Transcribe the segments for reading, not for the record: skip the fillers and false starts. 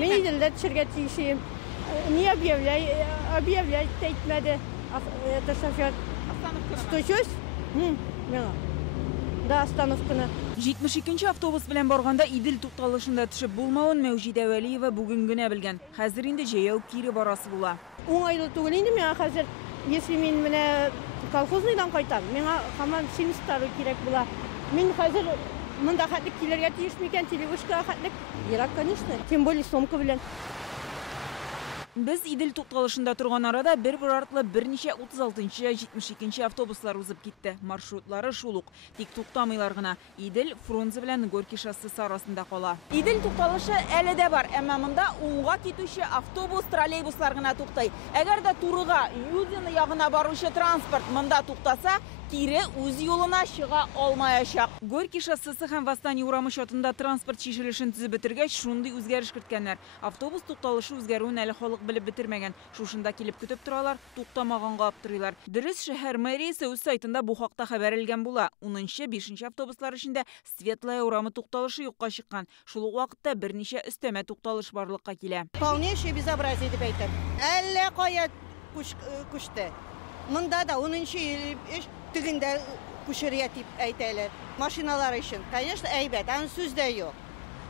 Мен иделде төшәргә тиешем. Не объявлять әйтмәде. Это шофер. Остановка. Да, остановканы. 72-нче автобус белән барганда Идел тукталышында төшеп булмавын Мәүҗидә Вәлиева бүген генә белгән. Хәзер инде җәяү кире барасы була. Уңайлы түгел инде миңа хәзер. Если мен менә колхозныйдан кайтам, миңа һаман 72 кирәк була. Мин хәзер монда хәтлек килергә тиеш микән, телевышка хәтлек? Ерак, конечно. Тем более сумка белән. Без Идел тукталышында торган арада бер-бер артлы берничә 36-нчы, 72-нче автобуслар узып китте. Маршрутлары шул ук, тик туктамыйлар гына. Идел Фрунзе белән Горький шоссесы арасында кала. Идел тукталышы әле дә бар, әмма монда уңга китүче автобус, троллейбуслар гына туктый. Әгәр дә турыга, Юдина ягына баручы транспорт монда туктаса, кире үз юлына чыга алмаячак. Горький шоссесы һәм Восстание урамы чатында транспорт чишелешен төзеп бетергәч, шундый үзгәреш керткәннәр. Автобус тукталышы үзгәрүен әле халык белеп бетермәгән. Шушында килеп көтеп торалар, туктамаганга аптырыйлар. Дөрес, шәһәр мэриясе үз сайтында бу хакта хәбәр илгән була. 10-нчы, 5-нче автобуслар эчендә Светлая урамы тукталышы юкка чыккан. Шул ук вакытта берничә өстәмә тукталыш барлыкка килә. Полнейшее безобразие дип әйтәм. Әллә кая күчте. Монда да 10-нчы тегендә күчәргә дип әйтәләр. Машиналар өчен, конечно, әйбәт, аны сүз дә юк.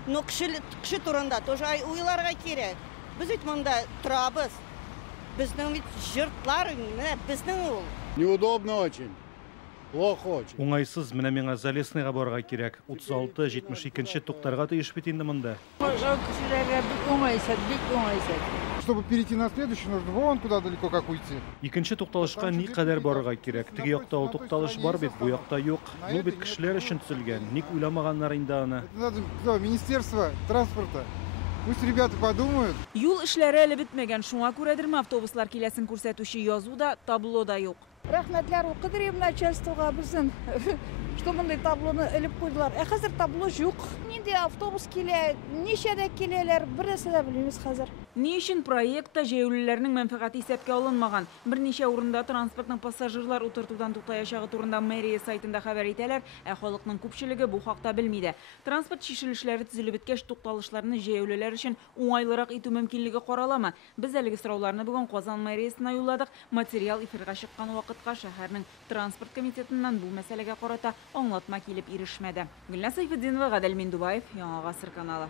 Но кеше турында тоже уйларга кирәк. Без бит монда торабыз. Безнең бит җыртлар, менә безнең ул. Неудобно очень. Плохо очень. Уңайсыз, менә миңа Залесныйга барырга кирәк. 36-72-нче туктарга тиеш бит инде монда. Чтобы перейти на следующий, нужно вон куда далеко как уйти. Икенче тукталышка никадәр барырга кирәк. Теге якта ул тукталыш бар бит, бу якта юк. Бу бит кешеләр өчен төзелгән. Ник уйламаганнар инде аны? Это надо Министерство транспорта. Пусть ребята подумают. Юл эшләре әле бетмәгән, шуңа күрәдерме автобуслар киләсен күрсәтүче язу да, табло да юк. Рәхмәтләр укыдыр начальствога безнең. Что мондай таблоны элеп куйдылар. Хәзер табло юк. Нинди автобус килә, ничәдә киләләр, берсе дә белмибез хәзер. Ни өчен проектта җәяүлеләрнең мәнфәгате исәпкә алынмаган? Берничә урында транспортның пассажирлар утыртудан туктаячагы турында мэрия сайтында хәбәр итәләр, ә халыкның күпчелеге бу хакта белми дә. Транспорт чишелешләре төзелеп беткәч, тукталышларны җәяүлеләр өчен уңайлырак итү мөмкинлеге караламы? Без әлеге сорауларны бүген Казан мэриясенә юлладык. Материал эфирга чыккан вакытка шәһәрнең транспорт комитетыннан бу мәсьәләгә карата аңлатма килеп ирешмәде. Гөлназ Сайфетдинова, Гадел Миндубаев, Яңа Гасыр каналы.